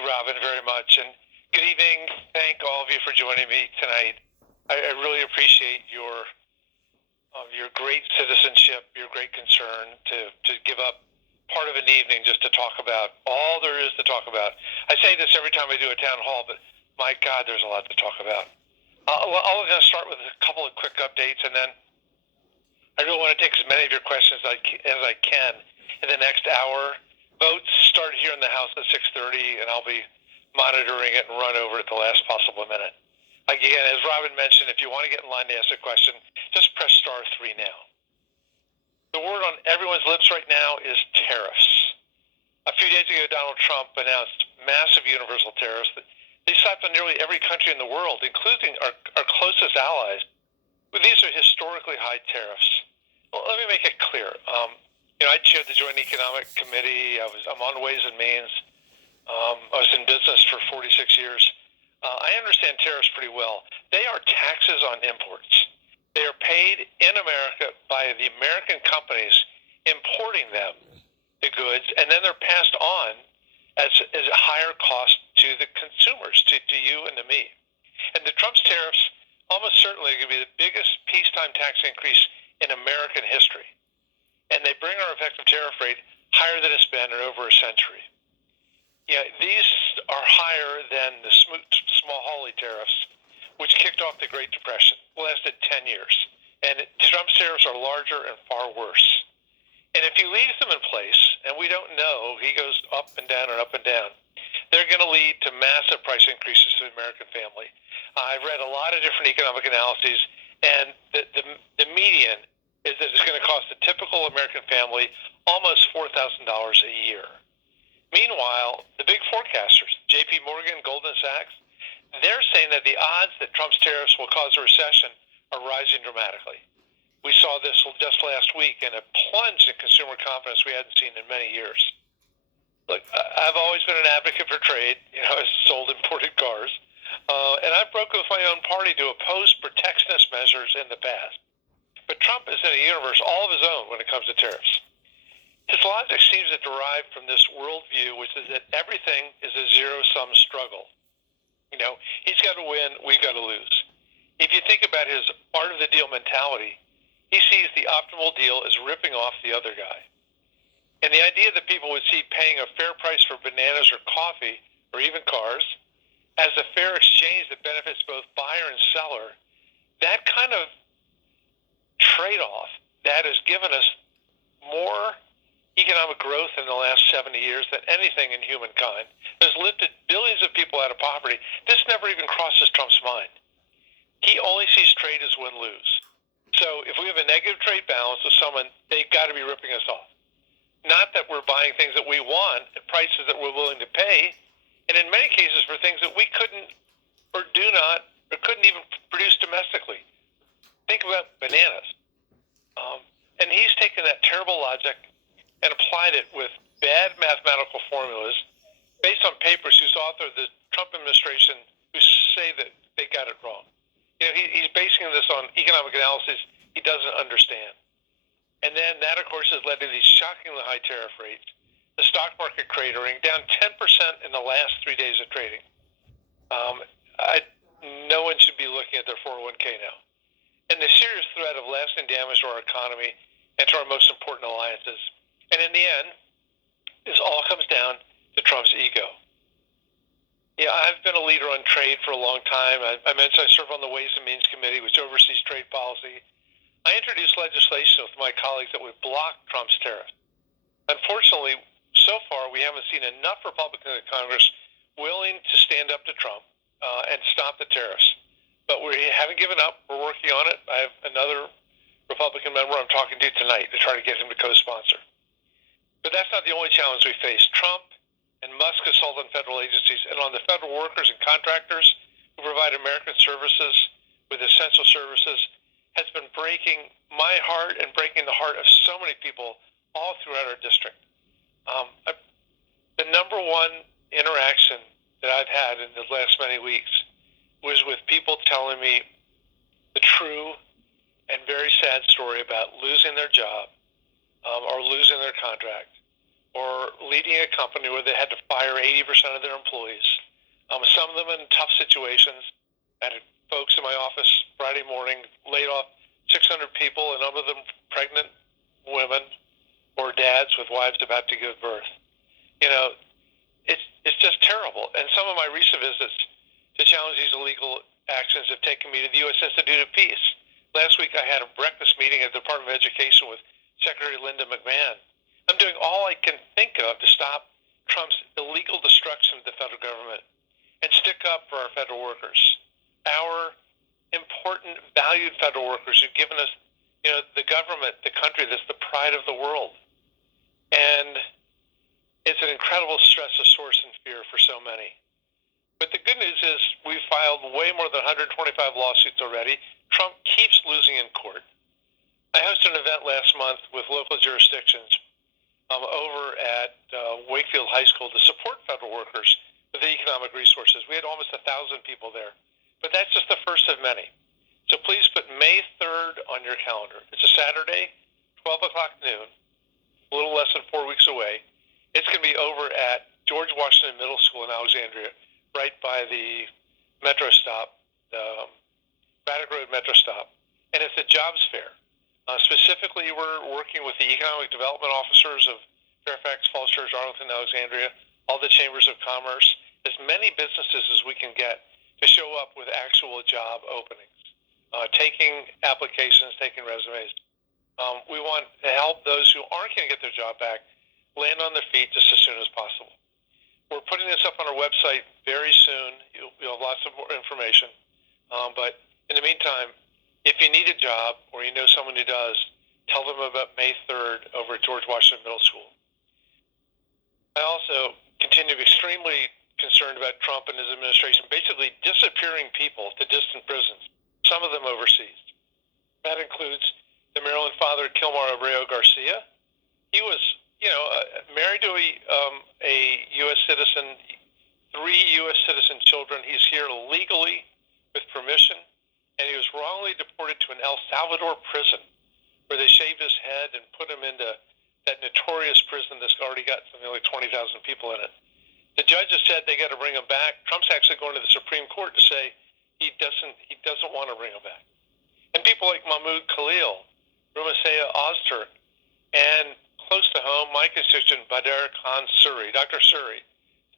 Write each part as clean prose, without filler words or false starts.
you, Robin, very much. And good evening. Thank all of you for joining me tonight. I really appreciate your great citizenship, your great concern to give up part of an evening just to talk about all there is to talk about. I say this every time I do a town hall, but my God, there's a lot to talk about. Well, I'm going to start with a couple of quick updates, and then I really want to take as many of your questions as I can in the next hour. Votes start here in the House at 6:30, and I'll be monitoring it and run over at the last possible minute. Again, as Robin mentioned, if you want to get in line to ask a question, just press *3 now. The word on everyone's lips right now is tariffs. A few days ago, Donald Trump announced massive universal tariffs that they slapped on nearly every country in the world, including our closest allies. These are historically high tariffs. Well, let me make it clear. I chaired the Joint Economic Committee. I'm on Ways and Means. I was in business for 46 years. I understand tariffs pretty well. They are taxes on imports. They are paid in America by the American companies importing them, the goods, and then they're passed on as a higher cost to the consumers, to you and to me. And the Trump's tariffs almost certainly are going to be the biggest peacetime tax increase in American history. And they bring our effective tariff rate higher than it's been in over a century. These are higher than the Smoot-Hawley tariffs, which kicked off the Great Depression, lasted 10 years. And Trump's tariffs are larger and far worse. And if he leaves them in place, and we don't know, he goes up and down and up and down, they're going to lead to massive price increases to the American family. I've read a lot of different economic analyses, and the median is that it's going to cost a typical American family almost $4,000 a year. Meanwhile, the big forecasters, J.P. Morgan, Goldman Sachs, they're saying that the odds that Trump's tariffs will cause a recession are rising dramatically. We saw this just last week in a plunge in consumer confidence we hadn't seen in many years. Look, I've always been an advocate for trade. I've sold imported cars. And I've broken with my own party to oppose protectionist measures in the past. But Trump is in a universe all of his own when it comes to tariffs. His logic seems to derive from this worldview, which is that everything is a zero-sum struggle. He's got to win, we've got to lose. If you think about his art of the deal mentality, he sees the optimal deal as ripping off the other guy. And the idea that people would see paying a fair price for bananas or coffee, or even cars, as a fair exchange that benefits both buyer and seller, that kind of trade-off that has given us more economic growth in the last 70 years than anything in humankind, has lifted billions of people out of poverty. This never even crosses Trump's mind. He only sees trade as win-lose. So if we have a negative trade balance with someone, they've got to be ripping us off. Not that we're buying things that we want at prices that we're willing to pay, and in many cases for things that we couldn't or do not or couldn't even produce domestically. Think about bananas. And he's taken that terrible logic and applied it with bad mathematical formulas based on papers whose author, the Trump administration, who say that they got it wrong. He's basing this on economic analysis he doesn't understand. And then that, of course, has led to these shockingly high tariff rates, the stock market cratering, down 10% in the last 3 days of trading. No one should be looking at their 401k now. And the serious threat of lasting damage to our economy and to our most important alliances. And in the end, this all comes down to Trump's ego. I've been a leader on trade for a long time. I mentioned I serve on the Ways and Means Committee, which oversees trade policy. I introduced legislation with my colleagues that would block Trump's tariffs. Unfortunately, so far, we haven't seen enough Republicans in Congress willing to stand up to Trump and stop the tariffs. But we haven't given up. We're working on it. I have another Republican member I'm talking to tonight to try to get him to co-sponsor. But that's not the only challenge we face. Trump and Musk assault on federal agencies and on the federal workers and contractors who provide American services with essential services has been breaking my heart and breaking the heart of so many people all throughout our district. The number one interaction that I've had in the last many weeks was with people telling me the true and very sad story about losing their job or losing their contract, or leading a company where they had to fire 80% of their employees. Some of them in tough situations. I had folks in my office Friday morning laid off 600 people, and some of them pregnant women or dads with wives about to give birth. It's just terrible. And some of my recent visits to challenge these illegal actions have taken me to the U.S. Institute of Peace. Last week I had a breakfast meeting at the Department of Education with Secretary Linda McMahon. I'm doing all I can think of to stop Trump's illegal destruction of the federal government and stick up for our federal workers, our important, valued federal workers who've given us, the government, the country that's the pride of the world. And it's an incredible stress, a source, and fear for so many. But the good news is we've filed way more than 125 lawsuits already. Trump keeps losing in court. I hosted an event last month with local jurisdictions over at Wakefield High School to support federal workers with the economic resources. We had almost 1,000 people there. But that's just the first of many. So please put May 3rd on your calendar. It's a Saturday, 12 o'clock noon, a little less than 4 weeks away. It's going to be over at George Washington Middle School in Alexandria, right by the metro stop, the Braddock Road metro stop. And it's a jobs fair. Specifically, we're working with the economic development officers of Fairfax, Falls Church, Arlington, Alexandria, all the chambers of commerce, as many businesses as we can get to show up with actual job openings, taking applications, taking resumes. We want to help those who aren't going to get their job back land on their feet just as soon as possible. We're putting this up on our website very soon. You'll have lots of more information. But in the meantime, if you need a job or you know someone who does, tell them about May 3rd over at George Washington Middle School. I also continue to be extremely concerned about Trump and his administration basically disappearing people to distant prisons, some of them overseas. That includes the Maryland father, Kilmar Abreu Garcia. He was married to a U.S. citizen, 3 U.S. citizen children. He's here legally with permission, and he was wrongly deported to an El Salvador prison where they shaved his head and put him into that notorious prison that's already got something like 20,000 people in it. The judges said they got to bring him back. Trump's actually going to the Supreme Court to say he doesn't want to bring him back. And people like Mahmoud Khalil, Rumasea Ozturk, and close to home, my constituent, Badr Khan Suri, Dr. Suri,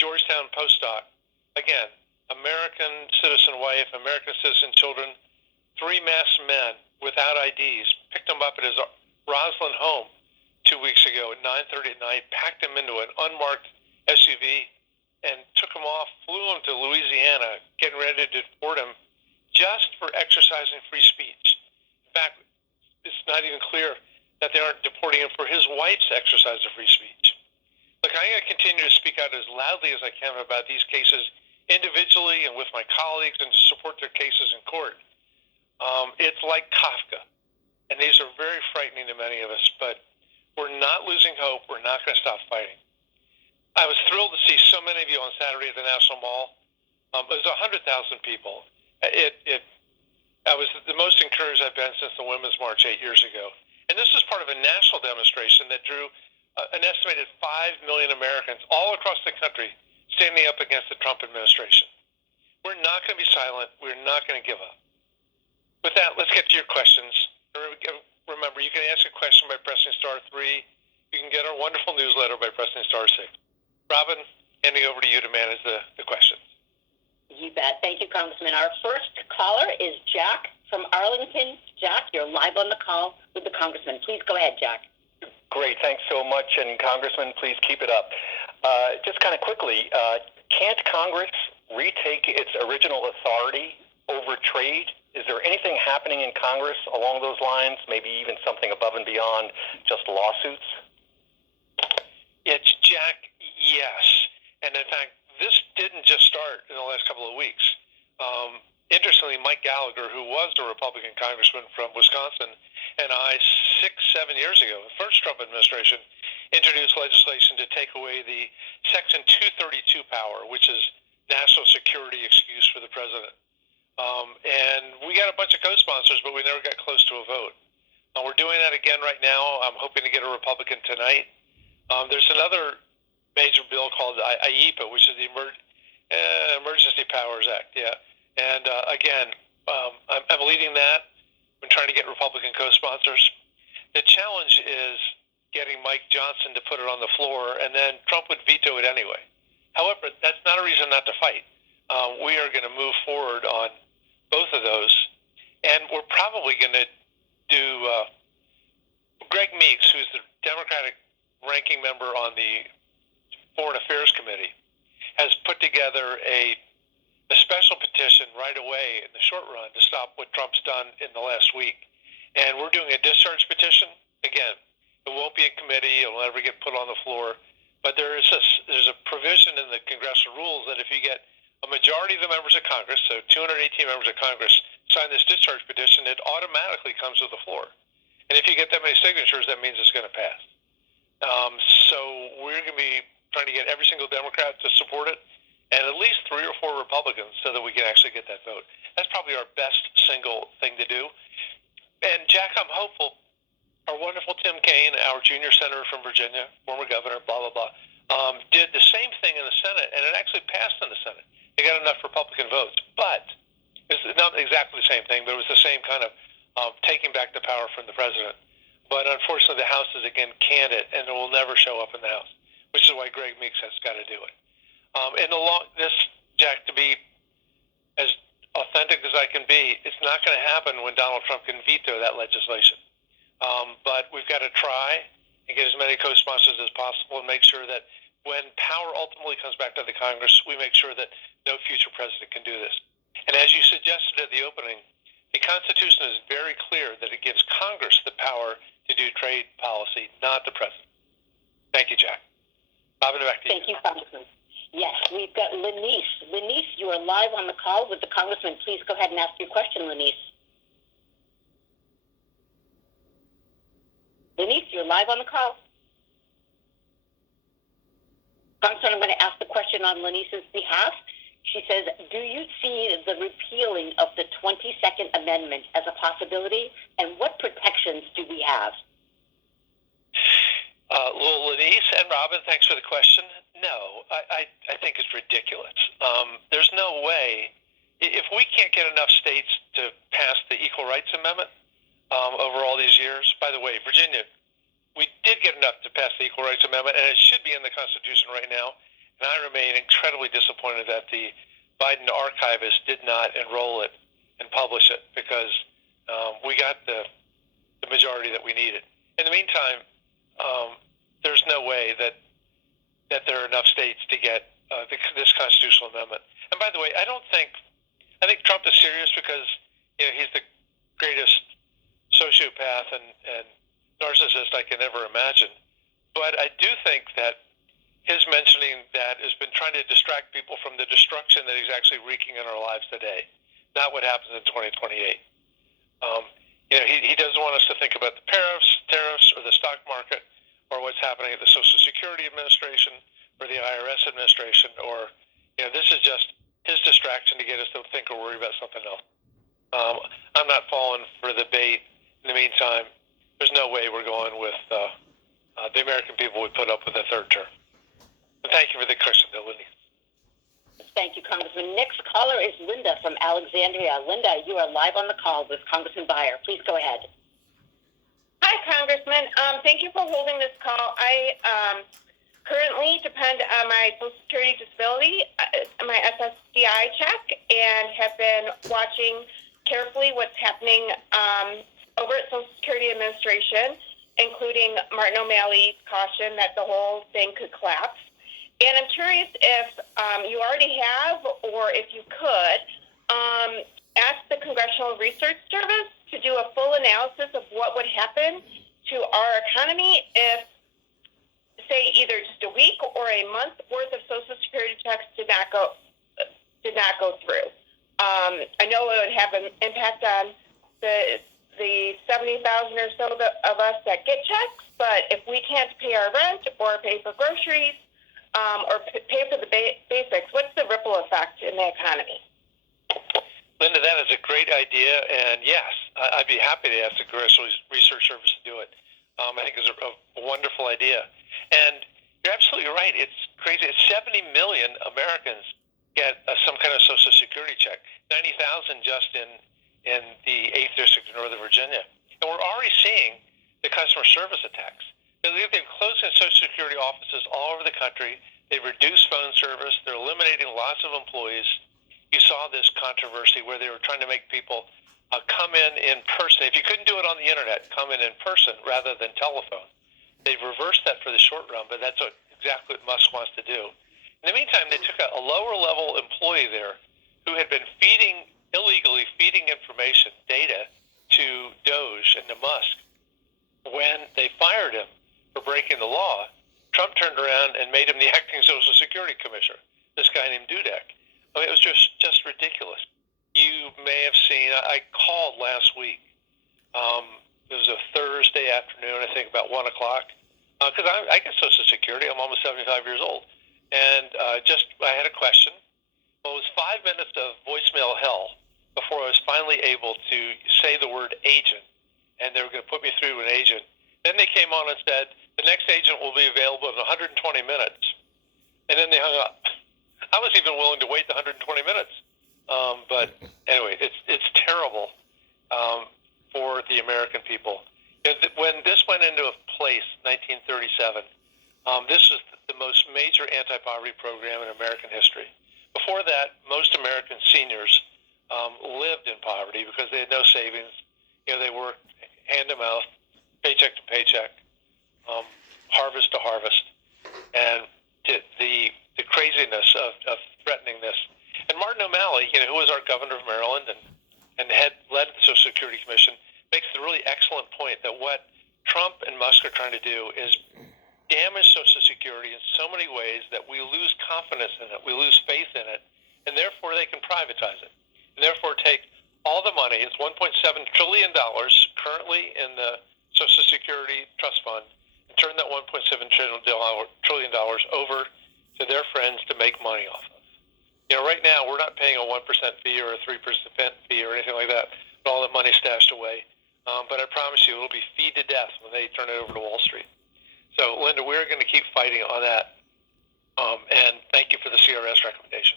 Georgetown postdoc, again, American citizen wife, American citizen children, 3 masked men without IDs, picked him up at his Roslyn home 2 weeks ago at 9:30 at night, packed him into an unmarked SUV, and took him off, flew him to Louisiana, getting ready to deport him just for exercising free speech. In fact, it's not even clear that they aren't deporting him for his wife's exercise of free speech. Look, I'm going to continue to speak out as loudly as I can about these cases individually and with my colleagues and to support their cases in court. It's like Kafka, and these are very frightening to many of us, but we're not losing hope. We're not going to stop fighting. I was thrilled to see so many of you on Saturday at the National Mall. It was 100,000 people. I was the most encouraged I've been since the Women's March 8 years ago. And this is part of a national demonstration that drew an estimated 5 million Americans all across the country standing up against the Trump administration. We're not going to be silent. We're not going to give up. With that, let's get to your questions. Remember, you can ask a question by pressing star 3. You can get our wonderful newsletter by pressing star 6. Robin, handing over to you to manage the questions. You bet. Thank you, Congressman. Our first caller is Jack from Arlington. Jack, you're live on the call with the Congressman. Please go ahead, Jack. Great. Thanks so much. And Congressman, please keep it up. Just kind of quickly, can't Congress retake its original authority over trade? Is there anything happening in Congress along those lines, maybe even something above and beyond just lawsuits? It's Jack, yes. And in fact, this didn't just start in the last couple of weeks. Interestingly, Mike Gallagher, who was a Republican congressman from Wisconsin, and I 6-7 years ago, the first Trump administration, introduced legislation to take away the Section 232 power, which is national security excuse for the president. And we got a bunch of co-sponsors, but we never got close to a vote. We're doing that again right now. I'm hoping to get a Republican tonight. There's another major bill called IEPA, which is the Emergency Powers Act. Yeah, and again, I'm leading that. I'm trying to get Republican co-sponsors. The challenge is getting Mike Johnson to put it on the floor, and then Trump would veto it anyway. However, that's not a reason not to fight. We are going to move forward on both of those, and we're probably going to do Greg Meeks, who's the Democratic ranking member on the Foreign Affairs Committee, has put together a special petition right away in the short run to stop what Trump's done in the last week. And we're doing a discharge petition. Again, it won't be in committee. It'll never get put on the floor. But there's a provision in the congressional rules that if you get a majority of the members of Congress, so 218 members of Congress, sign this discharge petition, it automatically comes to the floor. And if you get that many signatures, that means it's going to pass. So we're going to be trying to get every single Democrat to support it, and at least 3 or 4 Republicans, so that we can actually get that vote. That's probably our best single thing to do. And Jack, I'm hopeful. Our wonderful Tim Kaine, our junior senator from Virginia, former governor, blah, blah, blah, did the same thing in the Senate, and it actually passed in the Senate. They got enough Republican votes, but it's not exactly the same thing, but it was the same kind of taking back the power from the president. But unfortunately, the House is again candid, and it will never show up in the House, which is why Greg Meeks has got to do it. Jack, to be as authentic as I can be, it's not going to happen when Donald Trump can veto that legislation. But we've got to try and get as many co-sponsors as possible and make sure that when power ultimately comes back to the Congress, we make sure that no future president can do this. And as you suggested at the opening, the Constitution is very clear that it gives Congress the power to do trade policy, not the president. Thank you, Jack. Robin, back to you. Thank you, Congressman. Yes, we've got Lanice. Lanice, you are live on the call with the Congressman. Please go ahead and ask your question, Lanice. Lanice, you're live on the call. Congressman, I'm going to ask the question on Lanice's behalf. She says, do you see the repealing of the 22nd Amendment as a possibility, and what protections do we have? Well, Lanice and Robin, thanks for the question. No, I think it's ridiculous. There's no way. If we can't get enough states to pass the Equal Rights Amendment over all these years, by the way, Virginia, we did get enough to pass the Equal Rights Amendment, and it should be in the Constitution right now. And I remain incredibly disappointed that the Biden archivist did not enroll it and publish it, because we got the majority that we needed. In the meantime, there's no way that there are enough states to get this constitutional amendment. And by the way, I think Trump is serious because he's the greatest sociopath and narcissist I can ever imagine. But I do think that his mentioning that has been trying to distract people from the destruction that he's actually wreaking in our lives today, not what happens in 2028. He doesn't want us to think about the tariffs, or the stock market, or what's happening at the Social Security Administration or the IRS administration, or this is just his distraction to get us to think or worry about something else. I'm not falling for the bait. In the meantime, there's no way we're going with the American people would put up with a third term. But thank you for the question, Linda. Thank you, Congressman. Next caller is Linda from Alexandria. Linda, you are live on the call with Congressman Beyer. Please go ahead. Hi, Congressman. Thank you for holding this call. I currently depend on my Social Security disability, my SSDI check, and have been watching carefully what's happening over at Social Security Administration, including Martin O'Malley's caution that the whole thing could collapse. And I'm curious if you already have, or if you could, ask the Congressional Research Service to do a full analysis of what would happen to our economy if, say, either just a week or a month worth of Social Security checks did not go through. I know it would have an impact on the 70,000 or so of us that get checks, but if we can't pay our rent or pay for groceries or pay for the basics, what's the ripple effect in the economy? Linda, that is a great idea, and yes, I'd be happy to ask the Congressional Research Service to do it. I think it's a wonderful idea. And you're absolutely right. It's crazy. 70 million Americans get some kind of Social Security check. 90,000 just in the 8th District of Northern Virginia. And we're already seeing the customer service attacks. They've closed in Social Security offices all over the country. They've reduced phone service. They're eliminating lots of employees. You saw this controversy where they were trying to make people come in person. If you couldn't do it on the internet, come in person rather than telephone. They've reversed that for the short run, but that's exactly what Musk wants to do. In the meantime, they took a lower-level employee there who had been illegally feeding information, data, to Doge and to Musk. When they fired him for breaking the law, Trump turned around and made him the acting Social Security Commissioner, this guy named Dudek. I mean, it was just ridiculous. You may have seen, I called last week. It was a Thursday afternoon, I think about 1 o'clock, because I get Social Security. I'm almost 75 years old. And I had a question. Well, it was 5 minutes of voicemail hell before I was finally able to say the word agent, and they were going to put me through an agent. Then they came on and said, the next agent will be available in 120 minutes. And then they hung up. I was even willing to wait the 120 minutes. But anyway, it's terrible for the American people. When this went into place, 1937, this was the most major anti-poverty program in American history. Before that, most American seniors lived in poverty because they had no savings. They worked hand to mouth, paycheck to paycheck, harvest to harvest, and the craziness of threatening this. And Martin O'Malley, who was our governor of Maryland and had led the Social Security Commission, makes the really excellent point that what Trump and Musk are trying to do is damage Social Security in so many ways that we lose confidence in it, we lose faith in it, and therefore they can privatize it. And therefore take all the money, it's $1.7 trillion currently in the Social Security Trust Fund, and turn that $1.7 trillion over to their friends to make money off of. Right now we're not paying a 1% fee or a 3% fee or anything like that, but all that money stashed away. But I promise you, it'll be feed to death when they turn it over to Wall Street. So, Linda, we're going to keep fighting on that. And thank you for the CRS recommendation.